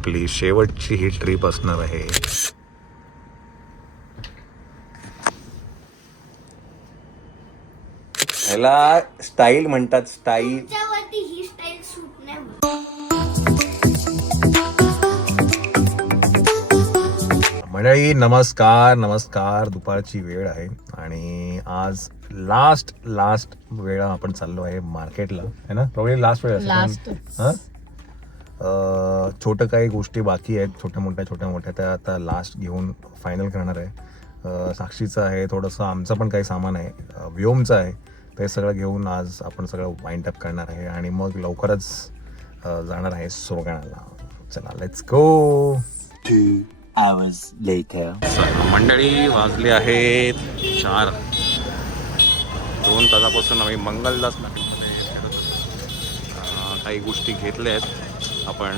आपली शेवटची ही ट्रिप असणार आहे. ह्याला स्टाईल म्हणतात, स्टाईल. ही स्टाईल सूट नाही होत. मंडळी नमस्कार नमस्कार. दुपारची वेळ आहे आणि आज लास्ट वेळा आपण चाललो आहे मार्केटला, है ना? थोडी लास्ट वेळ हां. छोटं काही गोष्टी बाकी आहेत, छोट्या मोठ्या त्या आता लास्ट घेऊन फायनल करणार आहे. साक्षीचं आहे, थोडंसं आमचं पण काही सामान आहे, व्योमचं आहे, ते सगळं घेऊन आज आपण सगळं वाइंड अप करणार आहे आणि मग लवकरच जाणार आहे सोगाण्याला. चला लेट्स गो. 2 hours later. मंडळी वाजले आहेत 4. 2 तासापासून आम्ही मंगलदास मार्केटमध्ये काही गोष्टी घेतल्या आहेत आपण.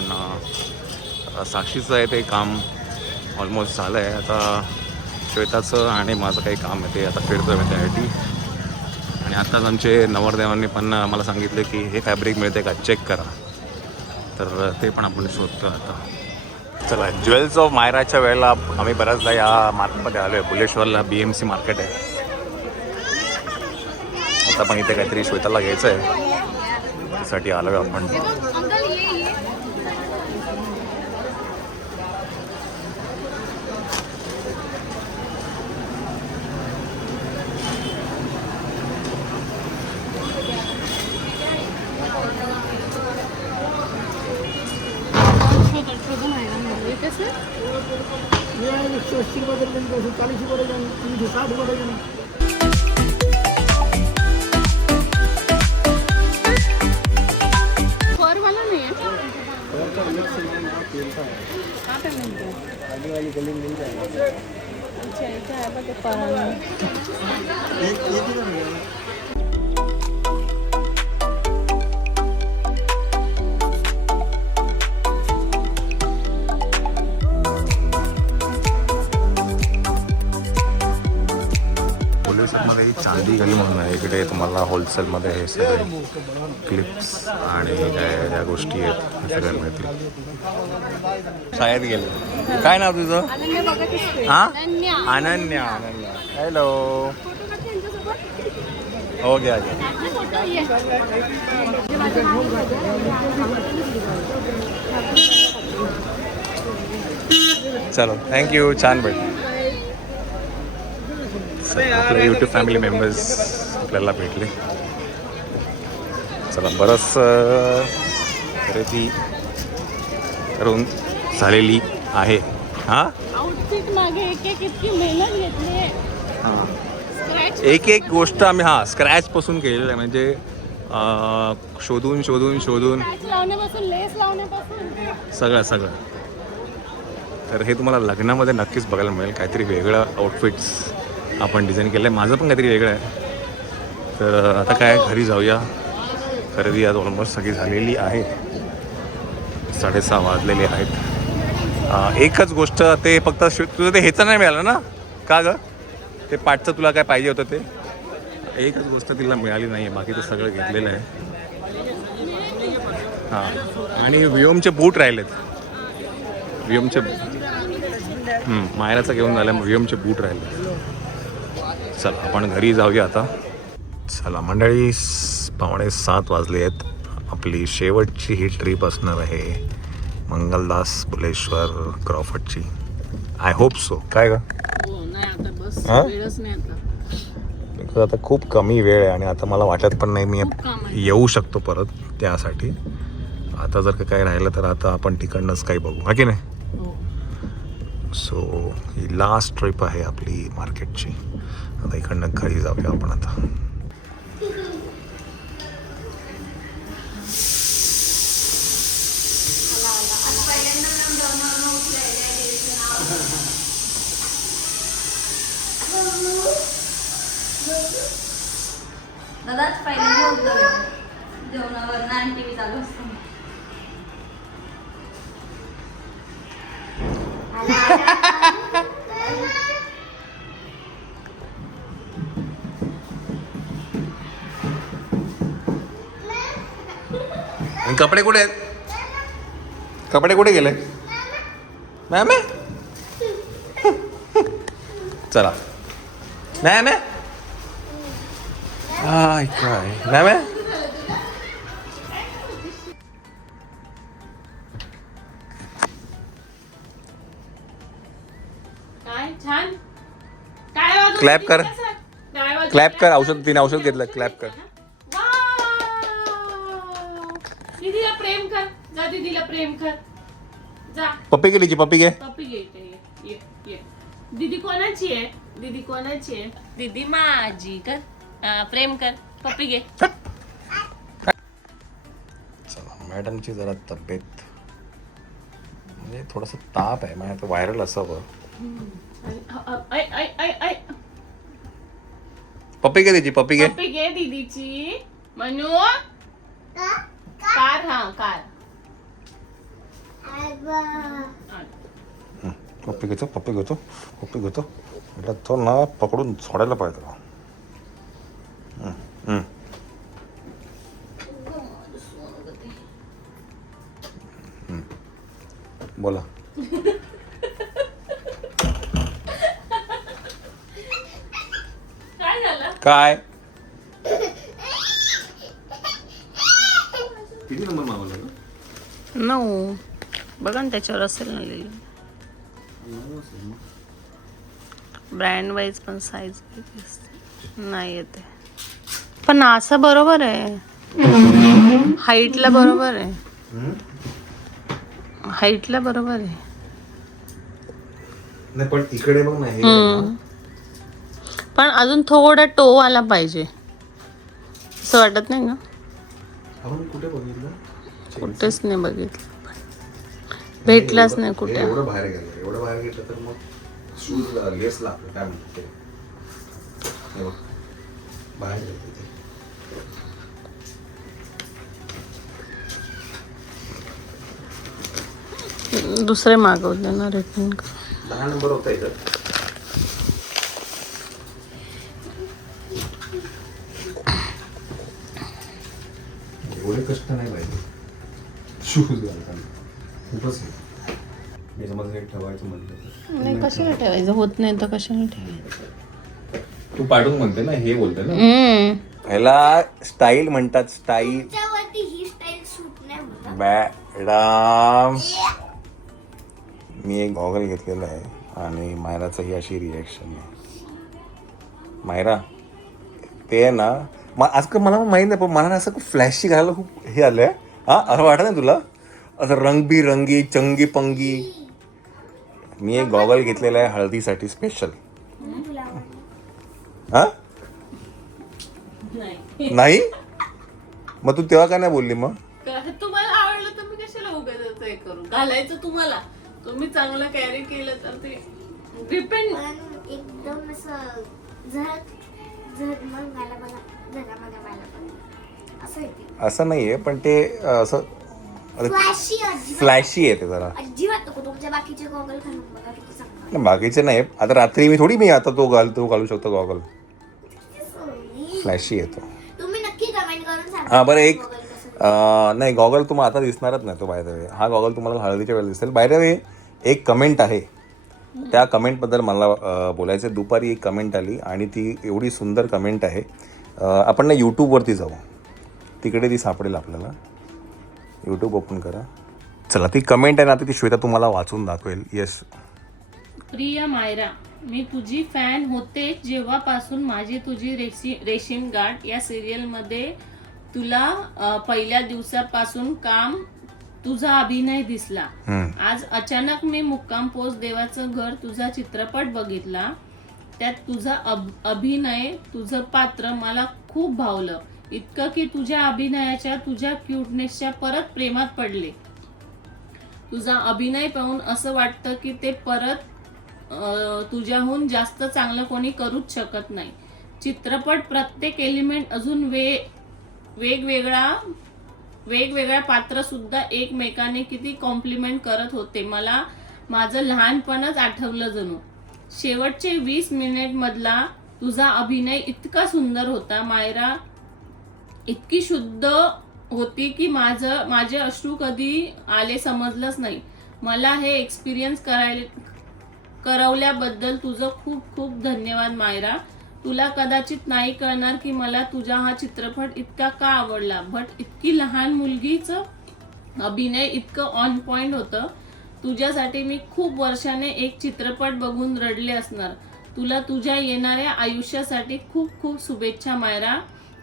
साक्षीचं आहे ते काम ऑलमोस्ट झालं आहे. आता श्वेताचं आणि माझं काही काम आहे ते आता फिरतोय मी त्यासाठी. आणि आत्ताच आमचे नवरदेवांनी पण मला सांगितलं की हे फॅब्रिक मिळते का चेक करा, तर ते पण आपण शोधतो आता. चला, ज्वेल्स ऑफ मायराच्या वेळेला आम्ही बऱ्याचदा या मार्केटमध्ये आलो आहे. भुलेश्वरला BMC मार्केट आहे. आता पण इथे काहीतरी श्वेताला घ्यायचं आहे, त्यासाठी आलो आहे आपण. मध्ये चांदी गली म्हणून आहे. इकडे तुम्हाला होलसेलमध्ये हे सगळे क्लिप्स आणि काय या गोष्टी आहेत सगळ्या मिळतील. शाळेत गेले. काय नाव तुझं? हां, अनन्या. हॅलो. हो घ्या. चलो थँक्यू. छान भेट. आपले यूट्यूब फॅमिली मेंबर्स आपल्याला भेटले. चला, बरंच खरेदी करून झालेली आहे. हां, एक गोष्ट आम्ही स्क्रॅचपासून केलेलं आहे, म्हणजे शोधून सगळं. तर हे तुम्हाला लग्नामध्ये नक्कीच बघायला मिळेल. काहीतरी वेगळं आउटफिट्स आपण डिझाईन केलं आहे. माझं पण काहीतरी वेगळं आहे. तर आता काय, घरी जाऊया. खरेदी आज ऑलमोस्ट सगळी झालेली आहे. 6:30 वाजलेले आहेत. एकच गोष्ट, ते फक्त तुझं ते ह्याचं नाही मिळालं ना का गं? ते पाटचं तुला काय पाहिजे होतं ते, एकच गोष्ट तिला मिळाली नाही आहे. बाकी तर सगळं घेतलेलं आहे. हां, आणि व्योमचे बूट राहिलेत. व्योमचे मायराचं घेऊन झालं, व्योमचे बूट राहिले. चला आपण घरी जाऊया आता. चला मंडळी, 6:45 वाजले आहेत. आपली शेवटची ही ट्रिप असणार आहे मंगलदास भुलेश्वर क्रॉफर्डची. I hope so. काय का आता खूप कमी वेळ आहे आणि आता मला वाटत पण नाही मी येऊ शकतो परत त्यासाठी. आता जर का काय राहिलं तर आता आपण तिकडनंच काही बघू, हा की नाही? सो ही लास्ट ट्रिप आहे आपली मार्केटची. आता इकडनं घरी जाऊया आपण आता. दादाच पहिल्यांदा उठलं जेवणावर आणि TV चालू असतो. कपडे कुठे आहेत? कपडे कुठे गेले? मॅम चला मॅम काय मॅम काय छान काय वाजवते क्लॅप ती कर. कसं? काय वाजवते? क्लॅप कर. औषध तिने औषध घेतलं क्लॅप कर. वाव! दीदीला प्रेम कर. जा दीदीला प्रेम कर. जा पप्पी घे तिची पप्पी घे. पप्पी घे इथे. ये ये. दीदी कोणाची आहे? दीदी कोणाची आहे? दीदी माझी कर. प्रेम कर. पप्पी घे. चला मॅडमची जरा तब्येत म्हणजे थोडासा ताप आहे माझ्या व्हायरल असावं. ऐ ऐ ऐ ऐ पप्पी घे तिची पप्पी घे. पप्पी घे दीदीची. मनू कार हा कार. पप्पी घेतो पप्पी घेतो पप्पी घेतो म्हटलं तो ना पकडून सोडायला पाहिजे त्याला. बोला काय झालं? काय किती नंबर मागवला 9 बघा ना त्याच्यावर असेल ना लिहिलं. ब्रँड वाईज पण साईज नाही येते पण असं बरोबर आहे. हाईटला बरोबर आहे. हाईटला बरोबर आहे. नाही पण इकडे बघ ना हे पण अजून थोडा टो आला पाहिजे असं वाटत नाही ना. आपण कुठे बघितलं कुठेच नाही बघितलं. भेटलाच नाही कुठे. एवढं बाहेर गेलं एवढं बाहेर गेलं तर मग शूज लेस लागतं काय म्हणतात ते हे बघ, बाहेर गेलं ते. दुसरे मागवले ना रिटर्न. 10 नंबर होता इथं. एवढे कष्ट नाही पाहिजे शूज घालताना खूपच याच्यामध्ये हे ठेवायचं म्हणलं नाही कशाला ठेवायचं होत नाही तर कशाला ठेवायचं. तू पाठवून म्हणते ना हे बोलते ना ह्याला स्टाईल म्हणतात स्टाईल. ही स्टाईल सूट नाही होत. मॅडम मी एक गॉगल घेतलेला आहे आणि मायराचं ही अशी रिॲक्शन आहे. मायरा ते आहे ना आजकाल मला माहीत नाही पण मला ना असं खूप फ्लॅशी घालायला खूप हे आलं आहे. हां असं वाटत नाही तुला असं रंगबिरंगी चंगी पंगी. मी एक गॉगल घेतलेला आहे हळदीसाठी स्पेशल. हां नाही मग तू तेव्हा काय नाही बोलली मग. तुम्हाला आवडलं तर मी कशाला उगाच हे करू घालायचं तुम्हाला. तुम्ही चांगलं कॅरी केलं तर ते डिपेंड. पण एकदम असं झगमगायला बघा झगमगायला पण असं येते. असं नाही आहे पण ते असं फ्लॅशी फ्लॅशी आहे ते जरा. अजिबात नको. तुमच्या बाकीचे गॉगल घालून बघा किती चांगलं. नाही, बाकीचे नाही आता रात्री मी आता तो घालू शकतो गॉगल. फ्लॅशी येतो. तुम्ही नक्की कमेंट करून सांगा. हां बरं एक गॉगल कसं नाही गॉगल तुम्हाला आता दिसणारच नाही तो बाय द वे. हा गॉगल तुम्हाला हळदीच्या वेळेला दिसेल. बाय द वे एक कमेंट आहे त्या कमेंटबद्दल मला बोलायचं. दुपारी एक कमेंट आली आणि ती एवढी सुंदर कमेंट आहे. आपण ना यूट्यूबवरती जाऊ तिकडे ती सापडेल आपल्याला. यूट्यूब ओपन करा. चला ती कमेंट आहे ना आता ती श्वेता तुम्हाला वाचून दाखवेल. येस प्रिय मायरा मी तुझी फॅन होते जेव्हापासून माझी तुझी रेशीम गाठ या सिरियलमध्ये तुला पहिल्या दिवसापासून काम तुझा अभिनय दिसला. आज अचानक मी मुक्काम पोस्ट देवाचं घर तुझा चित्रपट बघितला. त्यात तुझा अभिनय तुझं पात्र मला खूप भावलं. इतकं की तुझ्या अभिनयाच्या तुझ्या क्यूटनेसच्या परत प्रेमात पडले. तुझा अभिनय पाहून असं वाटतं की ते परत तुझ्याहून जास्त चांगलं कोणी करूच शकत नाही. चित्रपट प्रत्येक एलिमेंट अजून वेगवेगळ्या पात्र सुद्धा एकमेकाने किती कॉम्प्लिमेंट करत होते. मला माझं लहानपणच आठवलं जणू. शेवटचे 20 मिनिट मधला तुझा अभिनय इतका सुंदर होता. मायरा इतकी शुद्ध होती की माझे अश्रू कधी आले समजलंच नाही. मला हे एक्सपिरियन्स करवल्याबद्दल तुझं खूप खूप धन्यवाद मायरा. तुला कदाचित नाही कळणार की मला तुझा हा चित्रपट इतका का आवडला, बट इतकी लहान मुलगीचं अभिनय इतकं ऑन पॉइंट होतं. तुझ्यासाठी मी खूप वर्षाने एक चित्रपट बघून रडले असणार. तुला तुझ्या येणाऱ्या आयुष्यासाठी खूप खूप शुभेच्छा मायरा.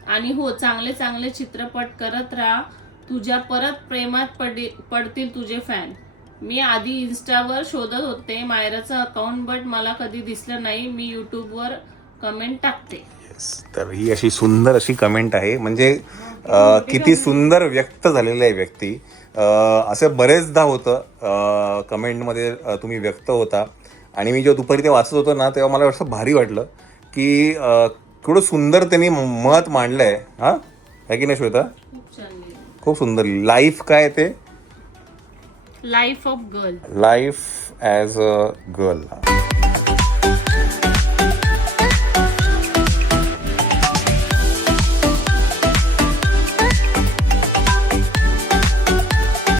आणि हो, चांगले चांगले चित्रपट करत राहा. तुझ्या परत प्रेमात पडतील तुझे फॅन. मी आधी इन्स्टावर शोधत होते मायराचं अकाउंट, बट मला कधी दिसलं नाही. मी यूट्यूबवर कमेंट टाकते. तर ही अशी सुंदर अशी कमेंट आहे. म्हणजे किती सुंदर व्यक्त झालेलं आहे व्यक्ती. असं बरेचदा होतं कमेंटमध्ये तुम्ही व्यक्त होता, आणि मी जेव्हा दुपारी ते वाचत होतो ना, तेव्हा मला असं भारी वाटलं की केवढं सुंदर त्यांनी मत मांडलं आहे. हां, आहे की नाही श्वेता? खूप छान लिहिलं. खूप सुंदर. लाईफ काय ते? Life of girl. Life as a girl.